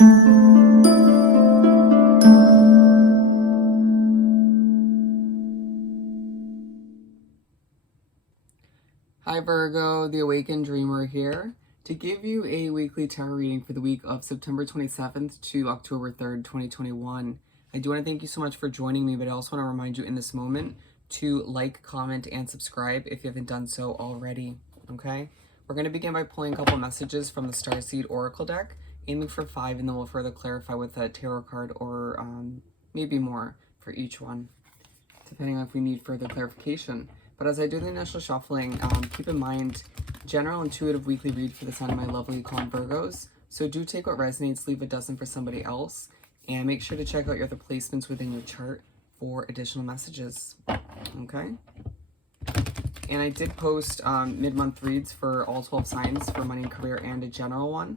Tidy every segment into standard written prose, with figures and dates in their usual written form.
Hi Virgo, the Awakened Dreamer here to give you a weekly tarot reading for the week of September 27th to October 3rd, 2021. I do want to thank you so much for joining me, but I also want to remind you in this moment to like, comment, and subscribe if you haven't done so already, okay? We're going to begin by pulling a couple messages from the Starseed Oracle deck, aiming for 5, and then we'll further clarify with a tarot card or maybe more for each one, depending on if we need further clarification. But as I do the initial shuffling, keep in mind, general intuitive weekly read for the sign of my lovely calm Virgos. So do take what resonates, leave it doesn't for somebody else. And make sure to check out your other placements within your chart for additional messages, okay? And I did post mid-month reads for all 12 signs for money and career and a general one.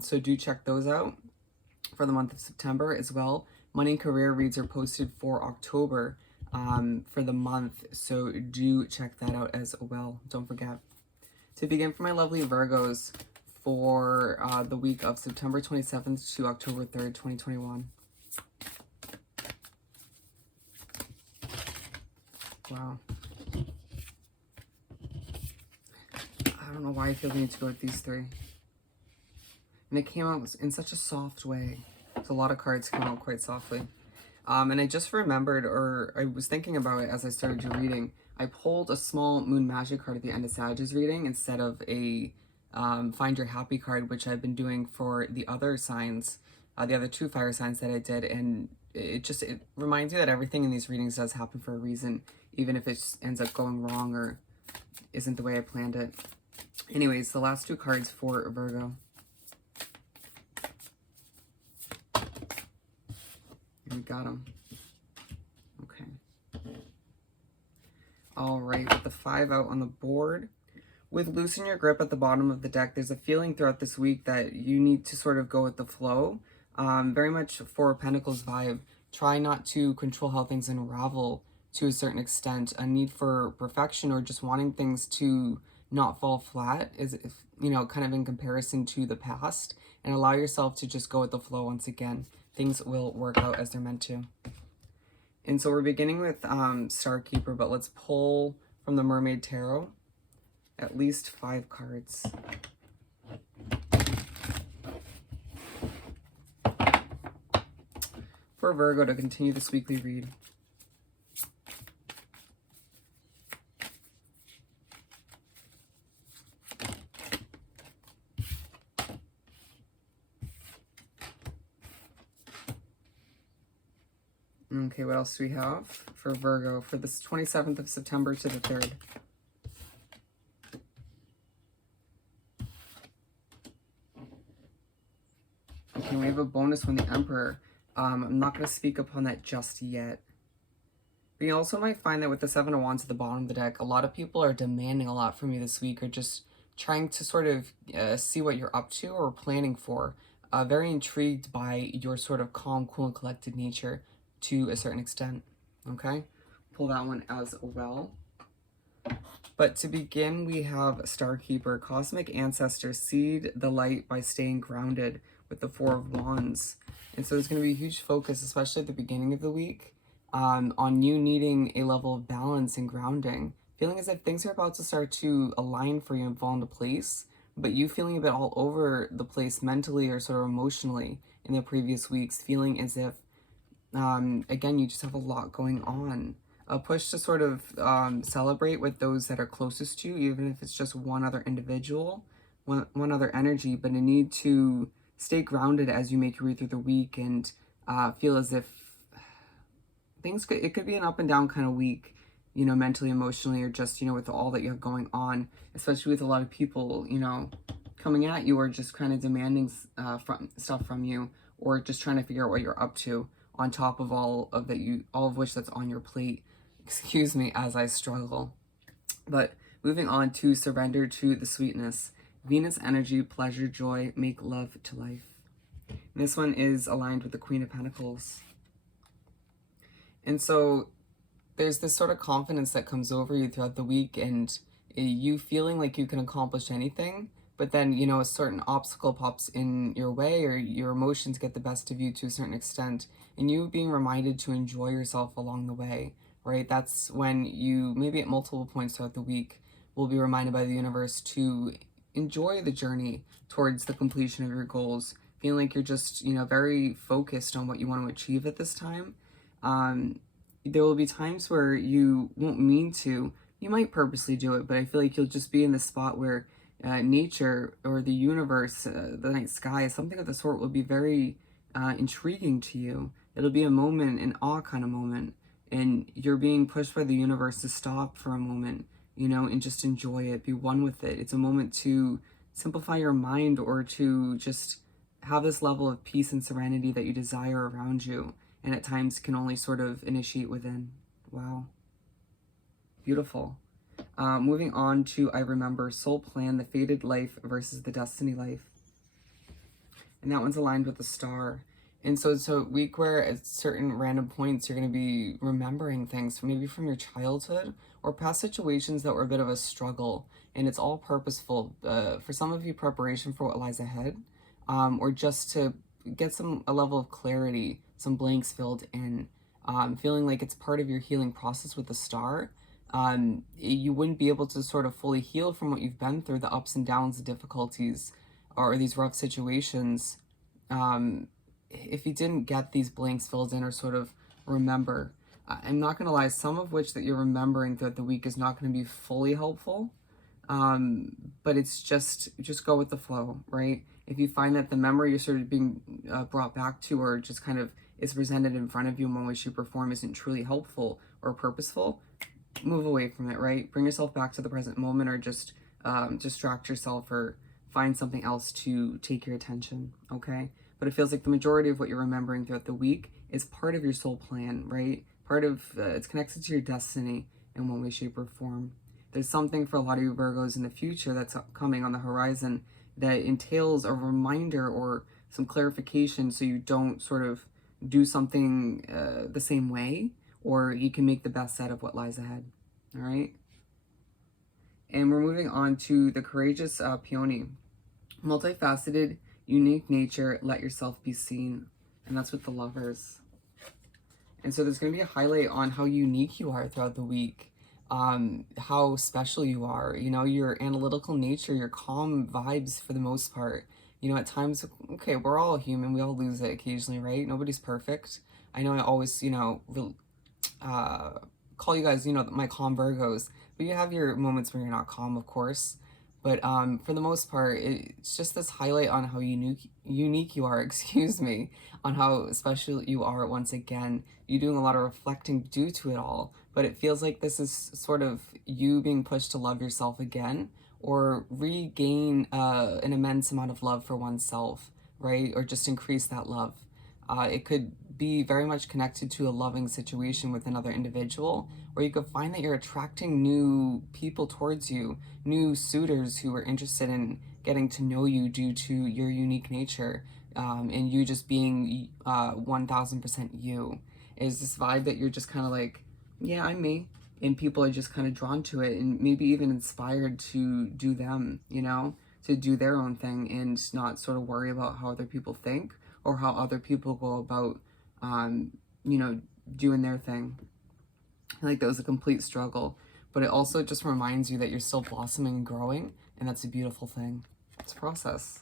So do check those out for the month of September as well. Money and career reads are posted for October for the month, so do check that out as well. Don't forget. To begin for my lovely Virgos for the week of September 27th to October 3rd, 2021. Wow. I don't know why I feel the need to go with these three. And it came out in such a soft way. So a lot of cards came out quite softly. And I just remembered, or I was thinking about it as I started your reading, I pulled a small Moon Magic card at the end of Sag's reading instead of a Find Your Happy card, which I've been doing for the other signs, the other 2 fire signs that I did. And it reminds you that everything in these readings does happen for a reason, even if it ends up going wrong or isn't the way I planned it. Anyways, the last 2 cards for Virgo. We got them. Okay. All right, with the 5 out on the board. With loosen your grip at the bottom of the deck, there's a feeling throughout this week that you need to sort of go with the flow. Very much 4 of Pentacles vibe. Try not to control how things unravel to a certain extent. A need for perfection or just wanting things to not fall flat is, you know, kind of in comparison to the past. And allow yourself to just go with the flow once again. Things will work out as they're meant to. And so we're beginning with Star Keeper, but let's pull from the Mermaid Tarot at least 5 cards. For Virgo to continue this weekly read. Okay, what else do we have for Virgo for this 27th of September to the 3rd? Okay, we have a bonus one, the Emperor. I'm not going to speak upon that just yet. But you also might find that with the 7 of Wands at the bottom of the deck, a lot of people are demanding a lot from you this week, or just trying to sort of see what you're up to or planning for. Very intrigued by your sort of calm, cool, and collected nature to a certain extent, okay? Pull that one as well. But to begin, we have Star Keeper, Cosmic Ancestor, seed the light by staying grounded with the 4 of Wands. And so there's going to be a huge focus, especially at the beginning of the week, on you needing a level of balance and grounding. Feeling as if things are about to start to align for you and fall into place, but you feeling a bit all over the place mentally or sort of emotionally in the previous weeks, feeling as if again, you just have a lot going on. A push to sort of celebrate with those that are closest to you, even if it's just one other individual, one other energy, but a need to stay grounded as you make your way through the week and feel as if it could be an up and down kind of week, you know, mentally, emotionally, or just, you know, with all that you have going on, especially with a lot of people, you know, coming at you or just kind of demanding stuff from you, or just trying to figure out what you're up to, on top of all of which that's on your plate. Excuse me as I struggle. But moving on to surrender to the sweetness. Venus energy, pleasure, joy, make love to life. And this one is aligned with the Queen of Pentacles. And so there's this sort of confidence that comes over you throughout the week, and you feeling like you can accomplish anything, but then, you know, a certain obstacle pops in your way, or your emotions get the best of you to a certain extent, and you being reminded to enjoy yourself along the way, right? That's when you, maybe at multiple points throughout the week, will be reminded by the universe to enjoy the journey towards the completion of your goals, feeling like you're just, you know, very focused on what you want to achieve at this time. There will be times where you won't mean to, you might purposely do it, but I feel like you'll just be in this spot where nature or the universe, the night sky, something of the sort will be very intriguing to you. It'll be a moment, an awe kind of moment, and you're being pushed by the universe to stop for a moment, you know, and just enjoy it, be one with it. It's a moment to simplify your mind, or to just have this level of peace and serenity that you desire around you, and at times can only sort of initiate within. Wow. Beautiful. Moving on to, I remember, soul plan, the fated life versus the destiny life. And that one's aligned with the star. And so it's a week where at certain random points you're going to be remembering things, maybe from your childhood or past situations that were a bit of a struggle. And it's all purposeful. For some of you, preparation for what lies ahead, or just to get a level of clarity, some blanks filled in, feeling like it's part of your healing process with the star. You wouldn't be able to sort of fully heal from what you've been through, the ups and downs, the difficulties, or these rough situations, if you didn't get these blanks filled in or sort of remember. I'm not going to lie, some of which that you're remembering throughout the week is not going to be fully helpful, but it's just go with the flow, right? If you find that the memory you're sort of being brought back to, or just kind of is presented in front of you in one way, shape, or form, isn't truly helpful or purposeful, move away from it, right? Bring yourself back to the present moment, or just distract yourself, or find something else to take your attention, okay? But it feels like the majority of what you're remembering throughout the week is part of your soul plan, right? Part of, it's connected to your destiny in one way, shape, or form. There's something for a lot of you Virgos in the future that's coming on the horizon that entails a reminder or some clarification, so you don't sort of do something the same way, or you can make the best out of what lies ahead, all right? And we're moving on to the courageous peony. Multifaceted, unique nature, let yourself be seen. And that's with the Lovers. And so there's going to be a highlight on how unique you are throughout the week, how special you are, you know, your analytical nature, your calm vibes for the most part. You know, at times, okay, we're all human, we all lose it occasionally, right? Nobody's perfect. I know I always, you know, call you guys, you know, my calm Virgos, but you have your moments when you're not calm, of course. But for the most part, it's just this highlight on how unique you are, excuse me, on how special you are once again. You're doing a lot of reflecting due to it all, but it feels like this is sort of you being pushed to love yourself again, or regain an immense amount of love for oneself, right? Or just increase that love. It could be very much connected to a loving situation with another individual, or you could find that you're attracting new people towards you, new suitors who are interested in getting to know you due to your unique nature, and you just being 1000% you. Is this vibe that you're just kind of like, yeah, I'm me, and people are just kind of drawn to it, and maybe even inspired to do them, you know, to do their own thing, and not sort of worry about how other people think, or how other people go about, you know, doing their thing. Like, that was a complete struggle, but it also just reminds you that you're still blossoming and growing, and that's a beautiful thing. It's a process.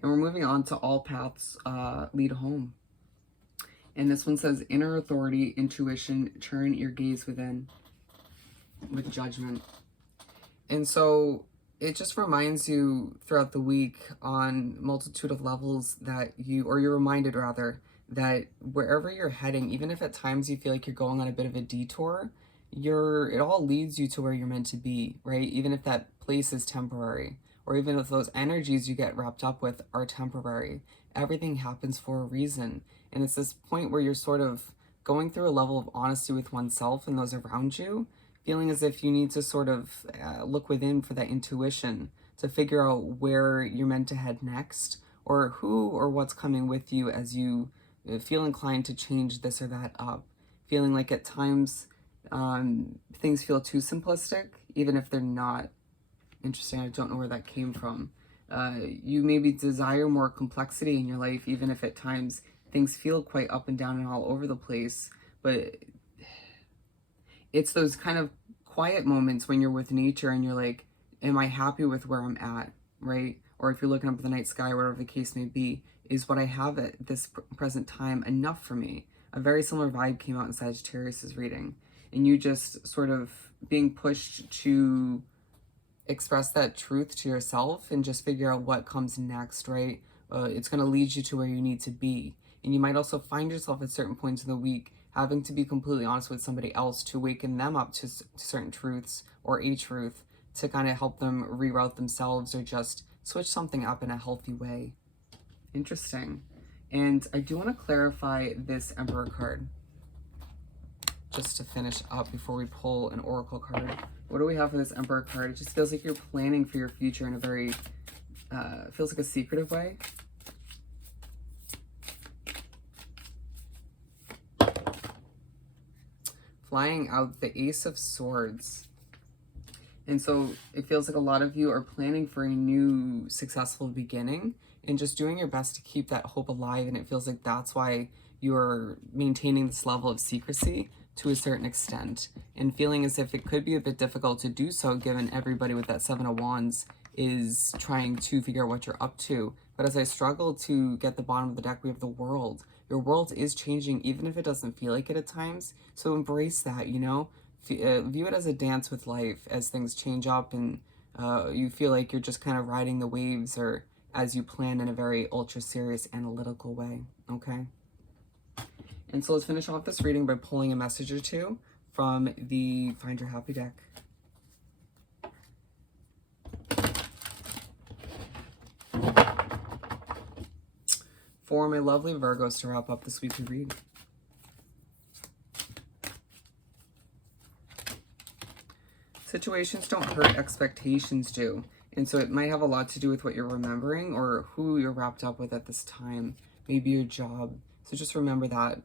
And we're moving on to all paths lead home. And this one says, inner authority, intuition, turn your gaze within with judgment. And so it just reminds you throughout the week on multitude of levels that you're reminded rather, that wherever you're heading, even if at times you feel like you're going on a bit of a detour, it all leads you to where you're meant to be, right? Even if that place is temporary, or even if those energies you get wrapped up with are temporary, everything happens for a reason. And it's this point where you're sort of going through a level of honesty with oneself and those around you, feeling as if you need to sort of look within for that intuition to figure out where you're meant to head next, or who or what's coming with you as you feel inclined to change this or that up. Feeling like at times things feel too simplistic, even if they're not. Interesting. I don't know where that came from. You maybe desire more complexity in your life, even if at times things feel quite up and down and all over the place. But it's those kind of quiet moments when you're with nature and you're like, am I happy with where I'm at, right? Or if you're looking up at the night sky, whatever the case may be, is what I have at this present time enough for me? A very similar vibe came out in Sagittarius's reading. And you just sort of being pushed to express that truth to yourself and just figure out what comes next, right? It's going to lead you to where you need to be. And you might also find yourself at certain points in the week having to be completely honest with somebody else to waken them up to certain truths or a truth to kind of help them reroute themselves or just switch something up in a healthy way. Interesting. And I do want to clarify this Emperor card just to finish up before we pull an Oracle card. What do we have for this Emperor card? It just feels like you're planning for your future in a very, feels like a secretive way. Flying out the Ace of Swords. And so it feels like a lot of you are planning for a new successful beginning and just doing your best to keep that hope alive. And it feels like that's why you're maintaining this level of secrecy to a certain extent and feeling as if it could be a bit difficult to do so given everybody with that Seven of Wands is trying to figure out what you're up to. But as I struggle to get the bottom of the deck, we have the World. Your world is changing even if it doesn't feel like it at times. So embrace that, you know? View it as a dance with life as things change up and you feel like you're just kind of riding the waves or as you plan in a very ultra serious analytical way, okay? And so let's finish off this reading by pulling a message or two from the Find Your Happy deck. For my lovely Virgos to wrap up this weekly read. Situations don't hurt, expectations do. And so it might have a lot to do with what you're remembering or who you're wrapped up with at this time. Maybe your job. So just remember that.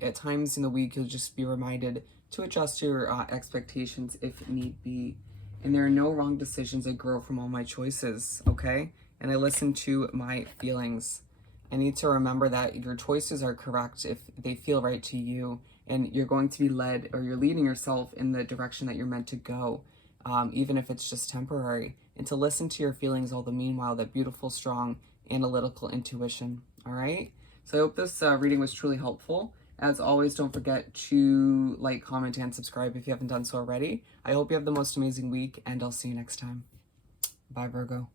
At times in the week, you'll just be reminded to adjust your expectations if need be. And there are no wrong decisions. I grow from all my choices, okay? And I listen to my feelings. I need to remember that your choices are correct if they feel right to you. And you're going to be led, or you're leading yourself in the direction that you're meant to go, even if it's just temporary. And to listen to your feelings all the meanwhile, that beautiful, strong, analytical intuition, all right? So I hope this reading was truly helpful. As always, don't forget to like, comment, and subscribe if you haven't done so already. I hope you have the most amazing week, and I'll see you next time. Bye, Virgo.